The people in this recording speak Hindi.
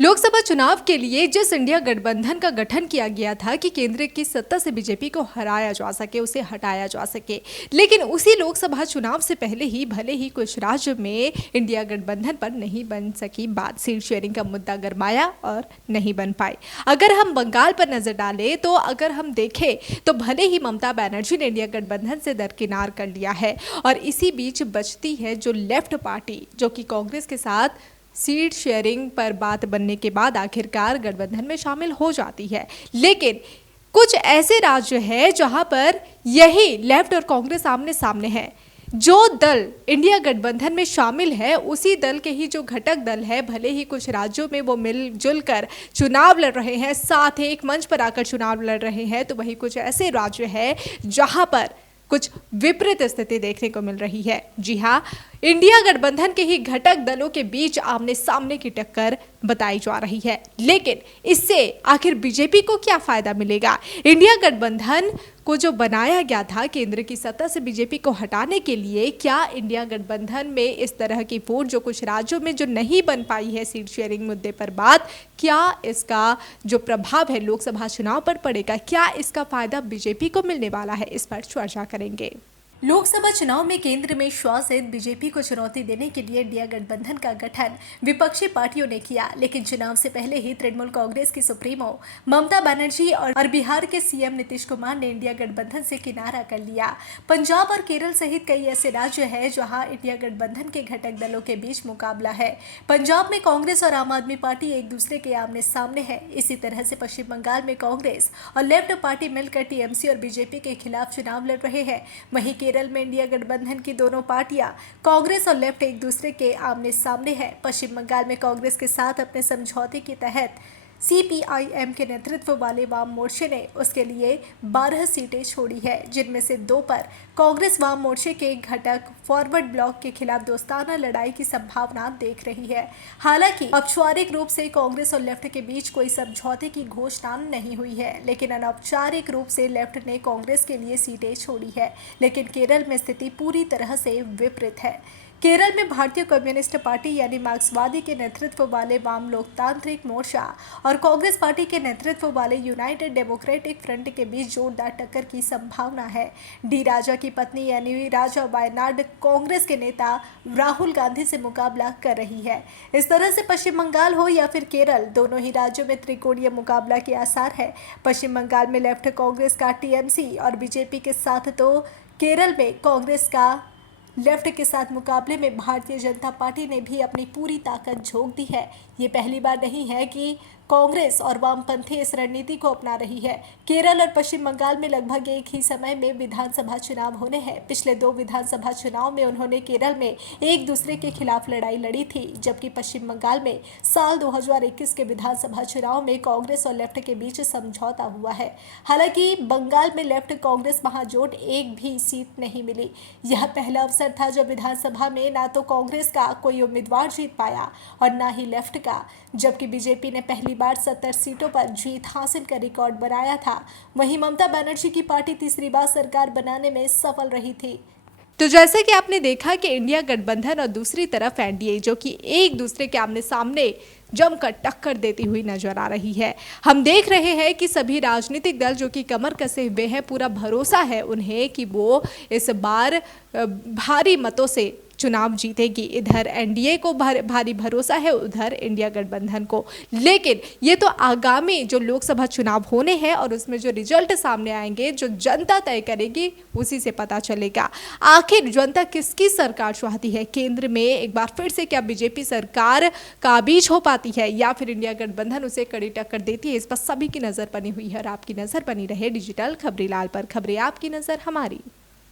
लोकसभा चुनाव के लिए जिस इंडिया गठबंधन का गठन किया गया था कि केंद्र की सत्ता से बीजेपी को हराया जा सके, उसे हटाया जा सके, लेकिन उसी लोकसभा चुनाव से पहले ही भले ही कुछ राज्य में इंडिया गठबंधन पर नहीं बन सकी बात, सीट शेयरिंग का मुद्दा गरमाया और नहीं बन पाई। अगर हम बंगाल पर नजर डालें तो अगर हम देखें तो भले ही ममता बनर्जी ने इंडिया गठबंधन से दरकिनार कर लिया है और इसी बीच बचती है जो लेफ्ट पार्टी, जो कि कांग्रेस के साथ सीट शेयरिंग पर बात बनने के बाद आखिरकार गठबंधन में शामिल हो जाती है। लेकिन कुछ ऐसे राज्य हैं जहां पर यही लेफ्ट और कांग्रेस आमने सामने है। जो दल इंडिया गठबंधन में शामिल है उसी दल के ही जो घटक दल है, भले ही कुछ राज्यों में वो मिलजुल कर चुनाव लड़ रहे हैं, साथ एक मंच पर आकर चुनाव लड़ रहे हैं, तो वही कुछ ऐसे राज्य हैं जहां पर कुछ विपरीत स्थिति देखने को मिल रही है। जी हाँ, इंडिया गठबंधन के ही घटक दलों के बीच आमने सामने की टक्कर बताई जा रही है। लेकिन इससे आखिर बीजेपी को क्या फायदा मिलेगा? इंडिया गठबंधन को जो बनाया गया था केंद्र की सत्ता से बीजेपी को हटाने के लिए, क्या इंडिया गठबंधन में इस तरह की वोट जो कुछ राज्यों में जो नहीं बन पाई है सीट शेयरिंग मुद्दे पर बात, क्या इसका जो प्रभाव है लोकसभा चुनाव पर पड़ेगा? क्या इसका फायदा बीजेपी को मिलने वाला है? इस पर चर्चा करेंगे। लोकसभा चुनाव में केंद्र में शासित बीजेपी को चुनौती देने के लिए इंडिया गठबंधन का गठन विपक्षी पार्टियों ने किया, लेकिन चुनाव से पहले ही तृणमूल कांग्रेस की सुप्रीमो ममता बनर्जी और बिहार के सीएम नीतीश कुमार ने इंडिया गठबंधन से किनारा कर लिया। पंजाब और केरल सहित कई ऐसे राज्य हैं जहां इंडिया गठबंधन के घटक दलों के बीच मुकाबला है। पंजाब में कांग्रेस और आम आदमी पार्टी एक दूसरे के आमने सामने है। इसी तरह से पश्चिम बंगाल में कांग्रेस और लेफ्ट पार्टी मिलकर टीएमसी और बीजेपी के खिलाफ चुनाव लड़ रहे हैं। वहीं केरल में इंडिया गठबंधन की दोनों पार्टियां कांग्रेस और लेफ्ट एक दूसरे के आमने सामने है। पश्चिम बंगाल में कांग्रेस के साथ अपने समझौते के तहत सीपीआईएम के नेतृत्व वाले वाम मोर्चे ने उसके लिए 12 सीटें छोड़ी है, जिनमें से 2 पर कांग्रेस वाम मोर्चे के घटक फॉरवर्ड ब्लॉक के खिलाफ दोस्ताना लड़ाई की संभावना देख रही है। हालांकि औपचारिक रूप से कांग्रेस और लेफ्ट के बीच कोई समझौते की घोषणा नहीं हुई है, लेकिन अनौपचारिक रूप से लेफ्ट ने कांग्रेस के लिए सीटें छोड़ी है। लेकिन केरल में स्थिति पूरी तरह से विपरीत है। केरल में भारतीय कम्युनिस्ट पार्टी यानी मार्क्सवादी के नेतृत्व वाले वाम लोकतांत्रिक मोर्चा और कांग्रेस पार्टी के नेतृत्व वाले यूनाइटेड डेमोक्रेटिक फ्रंट के बीच जोरदार टक्कर की संभावना है। डी राजा की पत्नी यानी राजा वायनाड कांग्रेस के नेता राहुल गांधी से मुकाबला कर रही है। इस तरह से पश्चिम बंगाल हो या फिर केरल, दोनों ही राज्यों में त्रिकोणीय मुकाबला के आसार है। पश्चिम बंगाल में लेफ्ट कांग्रेस का टीएमसी और बीजेपी के साथ, तो केरल में कांग्रेस का लेफ्ट के साथ मुकाबले में भारतीय जनता पार्टी ने भी अपनी पूरी ताकत झोंक दी है। ये पहली बार नहीं है कि कांग्रेस और वामपंथी इस रणनीति को अपना रही है। केरल और पश्चिम बंगाल में लगभग एक ही समय में विधानसभा चुनाव होने हैं। पिछले 2 विधानसभा चुनाव में उन्होंने केरल में एक दूसरे के खिलाफ लड़ाई लड़ी थी, जबकि पश्चिम बंगाल में साल 2021 के विधानसभा चुनाव में कांग्रेस और लेफ्ट के बीच समझौता हुआ है। हालांकि बंगाल में लेफ्ट कांग्रेस महाजोट एक भी सीट नहीं मिली। यह पहला अवसर था जब विधानसभा में ना तो कांग्रेस का कोई उम्मीदवार जीत पाया और ना ही लेफ्ट का, जबकि बीजेपी ने पहली बार 70 सीटों पर जीत हासिल कर रिकॉर्ड बनाया था। वहीं ममता बनर्जी की पार्टी तीसरी बार सरकार बनाने में सफल रही थी। तो जैसे कि आपने देखा कि इंडिया गठबंधन और दूसरी तरफ एनडीए, जो कि एक दूसरे के आमने सामने जमकर टक्कर देती हुई नजर आ रही है। हम देख रहे हैं कि सभी राजनीतिक दल जो कि कमर कसे हुए हैं, पूरा भरोसा है उन्हें कि वो इस बार भारी मतों से चुनाव जीतेगी। इधर एनडीए को भारी भरोसा है, उधर इंडिया गठबंधन को। लेकिन ये तो आगामी जो लोकसभा चुनाव होने हैं और उसमें जो रिजल्ट सामने आएंगे, जो जनता तय करेगी, उसी से पता चलेगा आखिर जनता किसकी सरकार चाहती है। केंद्र में एक बार फिर से क्या बीजेपी सरकार काबिज हो पाती है या फिर इंडिया गठबंधन उसे कड़ी टक्कर देती है? इस पर सभी की नजर बनी हुई है और आपकी नजर बनी रहे डिजिटल खबरीलाल पर। खबरें आपकी नजर हमारी।